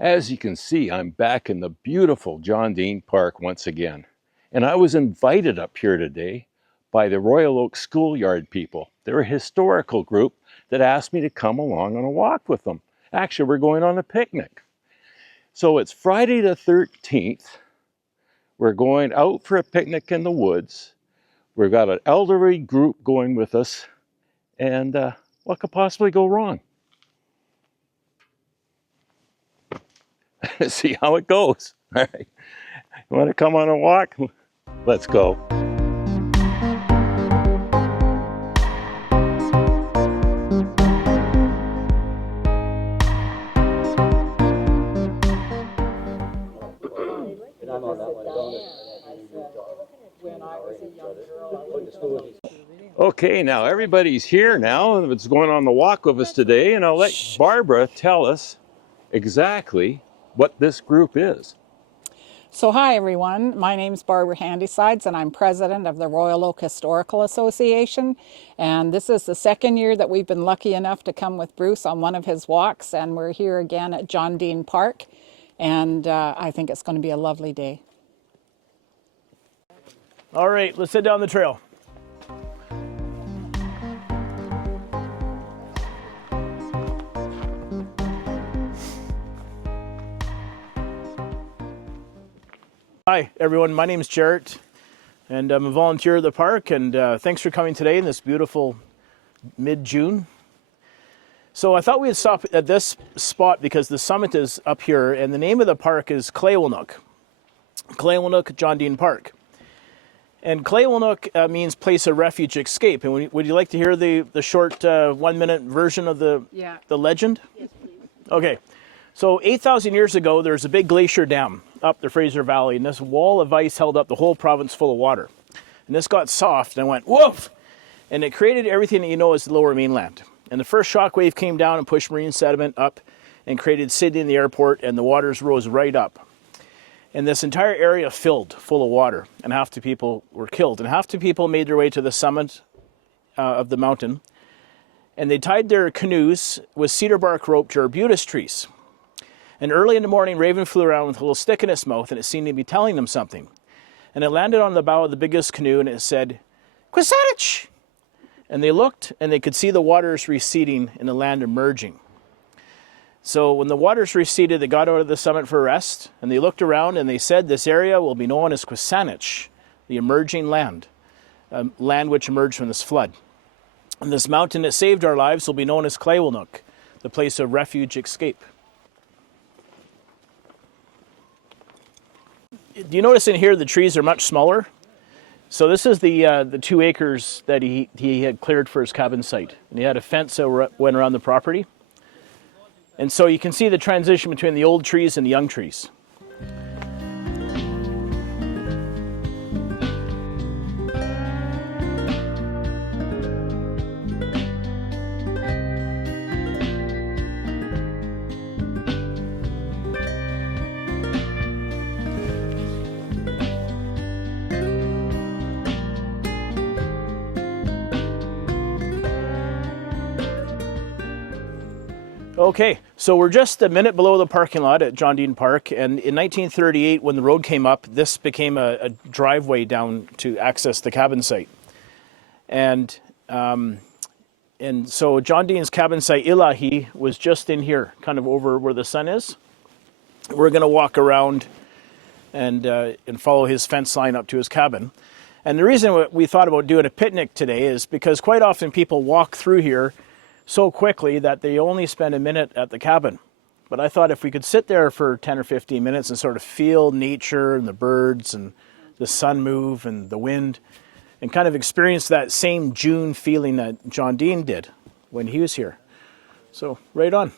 As you can see, I'm back in the beautiful John Dean Park once again. And I was invited up here today by the Royal Oak Schoolyard people. They're a historical group that asked me to come along on a walk with them. Actually, we're going on a picnic. So it's Friday the 13th. We're going out for a picnic in the woods. We've got an elderly group going with us. And what could possibly go wrong? See how it goes. All right. You want to come on a walk? Let's go. Okay, now everybody's here now and it's going on the walk with us today, and I'll let Barbara tell us exactly what this group is. So hi everyone, my name's Barbara Handysides and I'm president of the Royal Oak Historical Association, and this is the second year that we've been lucky enough to come with Bruce on one of his walks, and we're here again at John Dean Park, and I think it's going to be a lovely day. All right, let's head down the trail. Hi everyone, my name is Jarrett and I'm a volunteer at the park, and thanks for coming today in this beautiful mid-June. So I thought we'd stop at this spot because the summit is up here and the name of the park is Claywilnook. Claywilnook John Dean Park. And Claywilnook means place of refuge, escape. And would you like to hear the short 1 minute version of the legend? Yes, please. Okay. So 8,000 years ago, there was a big glacier dam up the Fraser Valley, and this wall of ice held up the whole province full of water. And this got soft and went woof, and it created everything that you know as the Lower Mainland. And the first shock wave came down and pushed marine sediment up and created Sydney and the airport, and the waters rose right up. And this entire area filled full of water, and half the people were killed. And half the people made their way to the summit of the mountain, and they tied their canoes with cedar bark rope to arbutus trees. And early in the morning, Raven flew around with a little stick in its mouth, and it seemed to be telling them something. And it landed on the bow of the biggest canoe, and it said, "Quasatich!" And they looked, and they could see the waters receding and the land emerging. So when the waters receded, they got out of the summit for a rest, and they looked around, and they said, "This area will be known as Quasatich, the emerging land, land which emerged from this flood. And this mountain that saved our lives will be known as Claywilnook, the place of refuge, escape." Do you notice in here the trees are much smaller? So this is the 2 acres that he had cleared for his cabin site. And he had a fence that went around the property. And so you can see the transition between the old trees and the young trees. Okay, so we're just a minute below the parking lot at John Dean Park, and in 1938, when the road came up, this became a driveway down to access the cabin site. And so John Dean's cabin site, Ilahi, was just in here, kind of over where the sun is. We're going to walk around and follow his fence line up to his cabin. And the reason we thought about doing a picnic today is because quite often people walk through here so quickly that they only spend a minute at the cabin. But I thought if we could sit there for 10 or 15 minutes and sort of feel nature and the birds and the sun move and the wind, and kind of experience that same June feeling that John Dean did when he was here. So, right on.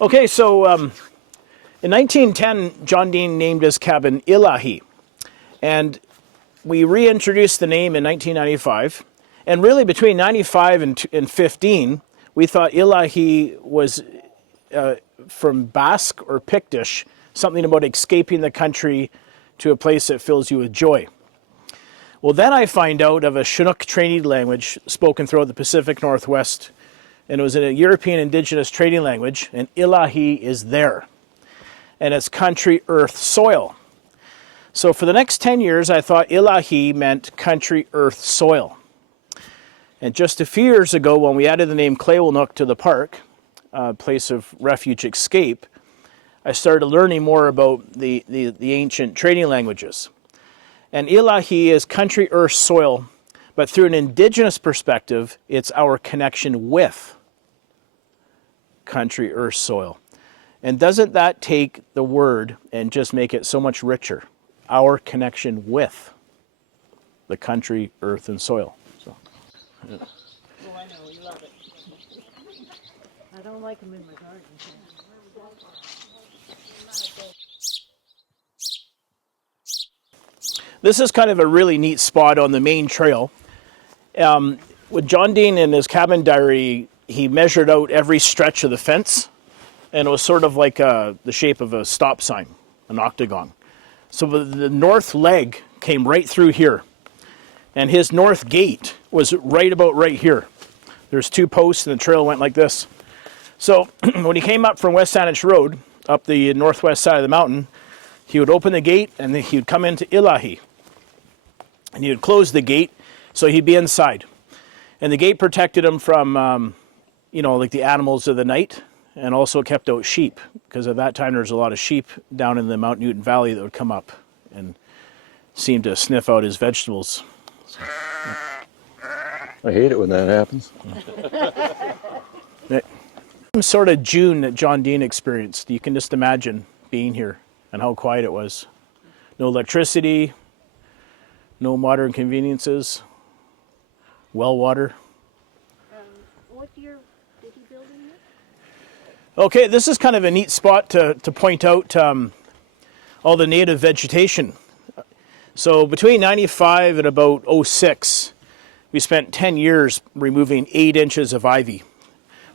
Okay, so in 1910, John Dean named his cabin Ilahi. And we reintroduced the name in 1995. And really between 95 and 15, we thought Ilahi was from Basque or Pictish, something about escaping the country to a place that fills you with joy. Well, then I find out of a Chinook trainee language spoken throughout the Pacific Northwest and it was in a European indigenous trading language, and Ilahi is there. And it's country, earth, soil. So for the next 10 years, I thought Ilahi meant country, earth, soil. And just a few years ago, when we added the name Claywilnook to the park, a place of refuge escape, I started learning more about the ancient trading languages. And Ilahi is country, earth, soil, but through an indigenous perspective, it's our connection with country, earth, soil. And doesn't that take the word and just make it so much richer? Our connection with the country, earth, and soil. So, yeah. Oh, I know, you love it. I don't like them in my garden. This is kind of a really neat spot on the main trail. With John Dean in his cabin diary, he measured out every stretch of the fence, and it was sort of like the shape of a stop sign, an octagon. So the north leg came right through here, and his north gate was right about right here. There's two posts, and the trail went like this. So when he came up from West Saanich Road, up the northwest side of the mountain, he would open the gate, and then he would come into Ilahi. And he would close the gate, so he'd be inside. And the gate protected him from, like the animals of the night, and also kept out sheep, because at that time there was a lot of sheep down in the Mount Newton Valley that would come up and seem to sniff out his vegetables. I hate it when that happens. Some sort of June that John Dean experienced. You can just imagine being here and how quiet it was. No electricity, no modern conveniences, well water. What year did he build in here? Okay, this is kind of a neat spot to point out all the native vegetation. So between 95 and about 06, we spent 10 years removing 8 inches of ivy,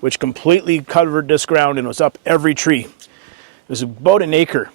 which completely covered this ground and was up every tree. It was about an acre.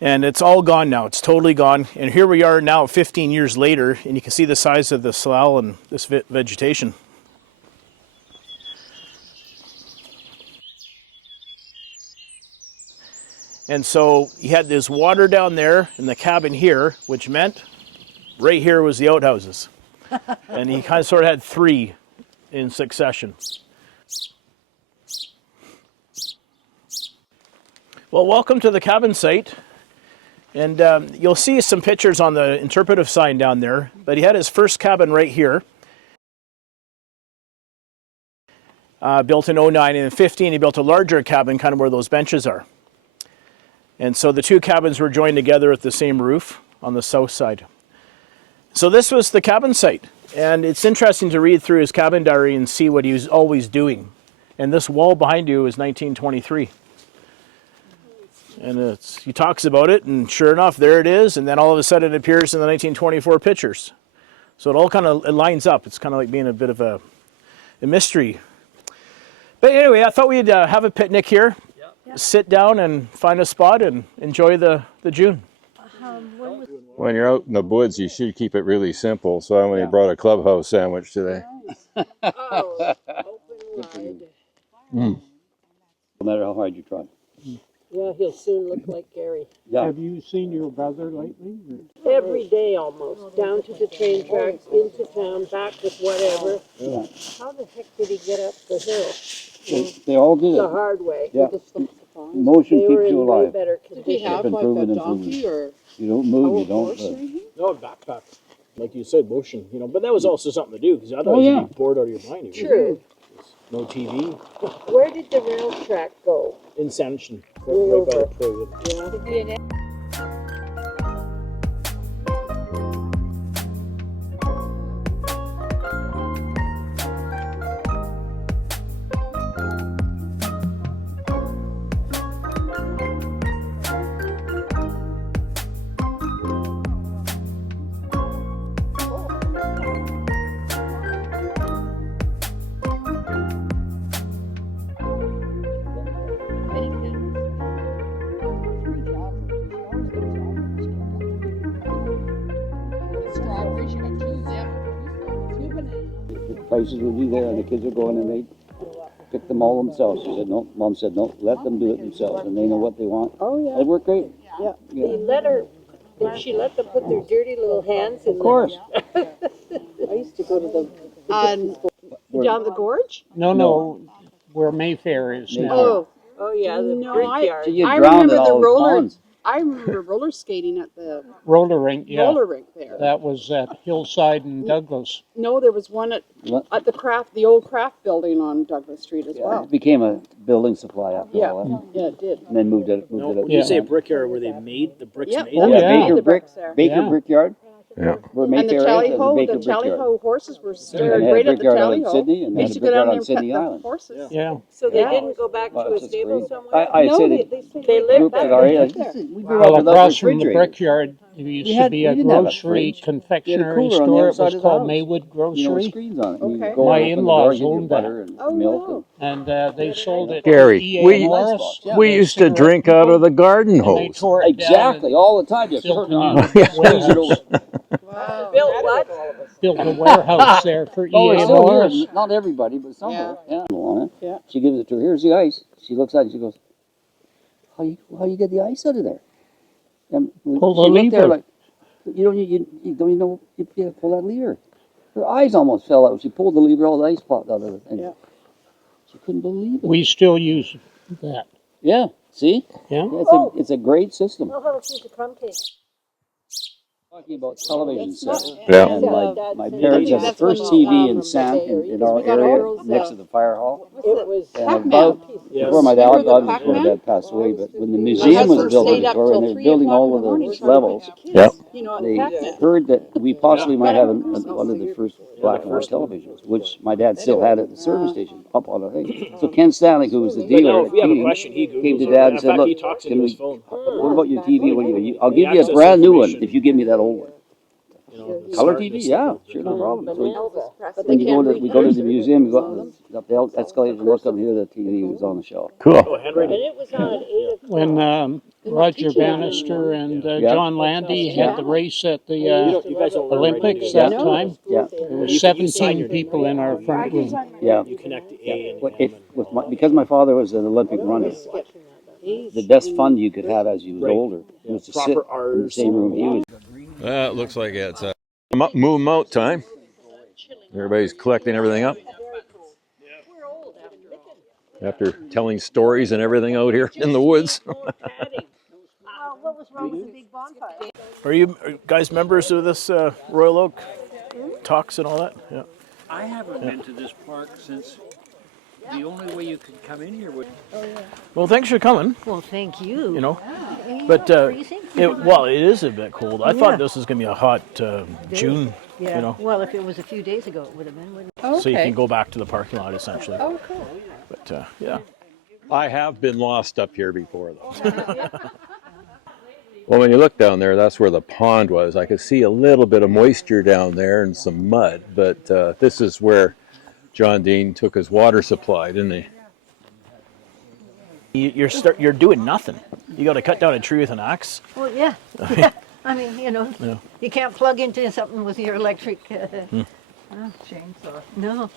And it's all gone now. It's totally gone. And here we are now 15 years later, and you can see the size of the salal and this vegetation. And so he had this water down there in the cabin here, which meant right here was the outhouses. And he kind of sort of had 3 in succession. Well, welcome to the cabin site. And you'll see some pictures on the interpretive sign down there, but he had his first cabin right here. Built in 09, and in 15 he built a larger cabin kind of where those benches are. And so the 2 cabins were joined together at the same roof on the south side. So this was the cabin site, and it's interesting to read through his cabin diary and see what he was always doing. And this wall behind you is 1923. And he talks about it, and sure enough, there it is, and then all of a sudden it appears in the 1924 pictures. So it all kind of lines up. It's kind of like being a bit of a mystery. But anyway, I thought we'd have a picnic here, sit down and find a spot and enjoy the June. When you're out in the woods, you should keep it really simple. So I only brought a clubhouse sandwich today. Oh, open wide. No matter how hard you try. Yeah, he'll soon look like Gary. Yeah. Have you seen your brother lately? Every day almost, down to the train tracks, into town, back with whatever. Yeah. How the heck did he get up the hill? They all did The it. hard way. Yeah. Motion They were keeps in you way alive. better Did he condition. have Been like proven a and proven. donkey or You don't move, a you don't. horse or anything? No, backpack. Like you said, motion, but that was also something to do, because otherwise yeah. you'd be bored out of your mind. True. No TV. Where did the rail track go? In Sanchin, Way right by the over. prairie. Yeah. prices would be there, and the kids would go in and they'd pick them all themselves. She said, no, Mom said, no, let them do it themselves, and they know what they want. Oh, yeah. It worked great. Yeah. They let her, did she let them put their dirty little hands in Of course. I used to go to the, Down the gorge? No, where Mayfair is now. oh, yeah, the No, brickyard. So you I drowned remember in the all roller. the ponds. I remember roller skating at the Roller rink, yeah. roller rink there. That was at Hillside and Douglas. No, there was one at the old craft building on Douglas Street as Yeah, well. it became a building supply after Yeah, all that. yeah, it did. And then moved it out. When Yeah. you say a brickyard, where they made the bricks Yep. made? Oh, Yeah, yeah. Baker The Brick, bricks there. Baker Yeah. Brickyard. Yeah. Where And the Mayfair tally is, there's a ho, Baker the tally Brickyard. ho horses were And stored they had a right at the brickyard out tally in ho. Sydney, and We they used had to a go down brickyard there on and pet Sydney the Island. horses. Yeah. So they Yeah. didn't go back Well, to a it's just stable great. somewhere? I'd No, say they that They lived groups back at our there. age, we grew up Well, without across from the refrigerators. brickyard, there used We to had- be we a didn't have a grocery fridge. confectionery cooler on the store. other It side was of the called house. Maywood You know, Grocery. screens on it. And you Okay. go My and open the in-laws door, give you owned that. butter and Oh, milk. wow. And And they sold it Gary, to E.A. we- Morris. Yeah. We the used to cigarette drink out of the garden people, and they hose. tore it exactly, down all the time. Just and built turn a it on. new Squeeze it warehouse. over. Wow. Built what? Built a warehouse there for Oh, it's E.A. still Morris. here. Not everybody, but some Yeah. of it. Yeah. On it. Yeah. She gives it to her. Here's the ice. She looks at it. She goes, "How you get the ice out of there?" And Pull the she looked there lever. like, you don't even know you have to pull that lever. Her eyes almost fell out. She pulled the lever, all the ice popped out of it, and Yeah. she couldn't believe it. We still use that. Yeah. See? Yeah. Yeah, it's a great system. I'll have a piece of crumb cake. Talking about television sets. Yeah. And my parents had the first TV in our area next to the fire hall. It was And about before my dad, before my dad passed away, but when the museum was built in Victoria, and they were building all of those levels, Yep. You know, they Pac-Man. heard that we possibly might have one of the first black and white televisions, which my dad still had at the service station up on the thing. So Ken Stanley, who was the But dealer, no, if we have a question, he Googles came to it. Dad In and said, fact, "Look, he talks can into we? his phone. What about your TV? I'll give you a access brand new one information. if you give me that old one." You know, Color smart TV, this yeah, thing. sure, no problem. So But when they you go can't to we go to the museum, you go up the escalator, look up here, the TV was on the shelf. Oh, Cool. And handwriting. it was on at 8 o'clock. When Roger Bannister and Yeah. John Landy had the race at the You guys don't learn Olympics writing, that do time, Yeah, there were You sign 17 your people in our front room. yeah. you connect the A and But M. because my father was an Olympic runner, the best fun you could have as you was Right. older was to sit Proper in the Rs. same room he was. It looks like it's move 'em out time. Everybody's collecting everything up. After telling stories and everything out here in the woods. Are you guys members of this Royal Oak talks and all that? Yeah. I haven't been to this park since the only way you could come in here was. Well, thanks for coming. Well, thank you. You know, but it is a bit cold. I thought this was gonna be a hot June. Yeah. You know, Well, if it was a few days ago, it would have been. Wouldn't it? Okay. so you can go back to the parking lot essentially. Oh, cool. But yeah. I have been lost up here before, though. Well, when you look down there, that's where the pond was. I could see a little bit of moisture down there and some mud, but this is where John Dean took his water supply, didn't he? You're doing nothing. You got to cut down a tree with an axe. Well, yeah. Yeah. I mean, you can't plug into something with your electric chainsaw. No.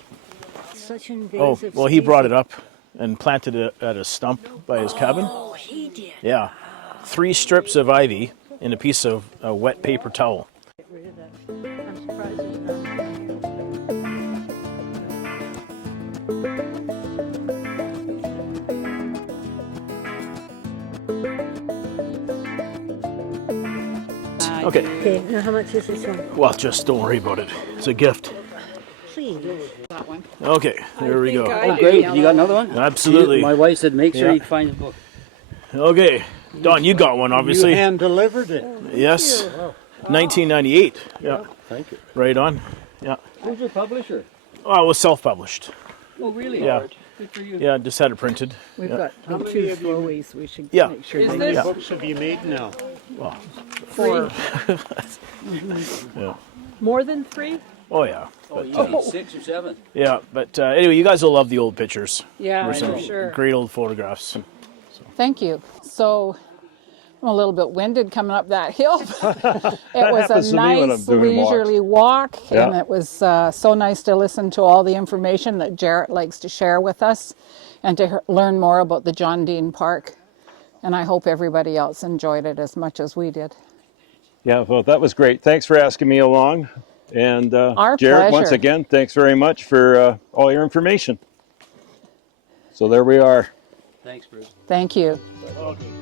Such invasive. Oh, well, he brought it up and planted it at a stump by his cabin. Oh, he did. Yeah. 3 strips of ivy in a piece of wet paper towel. Get rid of that. I'm surprised it's not. Okay. Okay, now how much is this one? Well, just don't worry about it. It's a gift. Please. Okay, there we go. Oh, great! You got another one? Absolutely. My wife said, make sure Yeah. you find the book. Okay, Don, you got one, obviously. You hand delivered it. Yes. 1998. Yeah. Thank you. Right on. Yeah. Who's your publisher? Oh, it was self-published. Oh, really? Yeah. Good for you. Yeah, just had it printed. We've Yeah. got two Flowies. We should Yeah. make sure How they many Yeah. books have you made now? Well, 4. yeah. More than 3? Oh yeah. But, 6 or 7. yeah, but anyway, you guys will love the old pictures. Yeah, There's some for sure. great old photographs. Thank you. So I'm a little bit winded coming up that hill. It was happens a to me when I'm nice doing walks. leisurely walk, and Yeah. it was so nice to listen to all the information that Jarrett likes to share with us, and to learn more about the John Dean Park. And I hope everybody else enjoyed it as much as we did. Yeah, well, that was great. Thanks for asking me along. And Our Jarrett, once pleasure. again, thanks very much for all your information. So there we are. Thanks, Bruce. Thank you. Okay.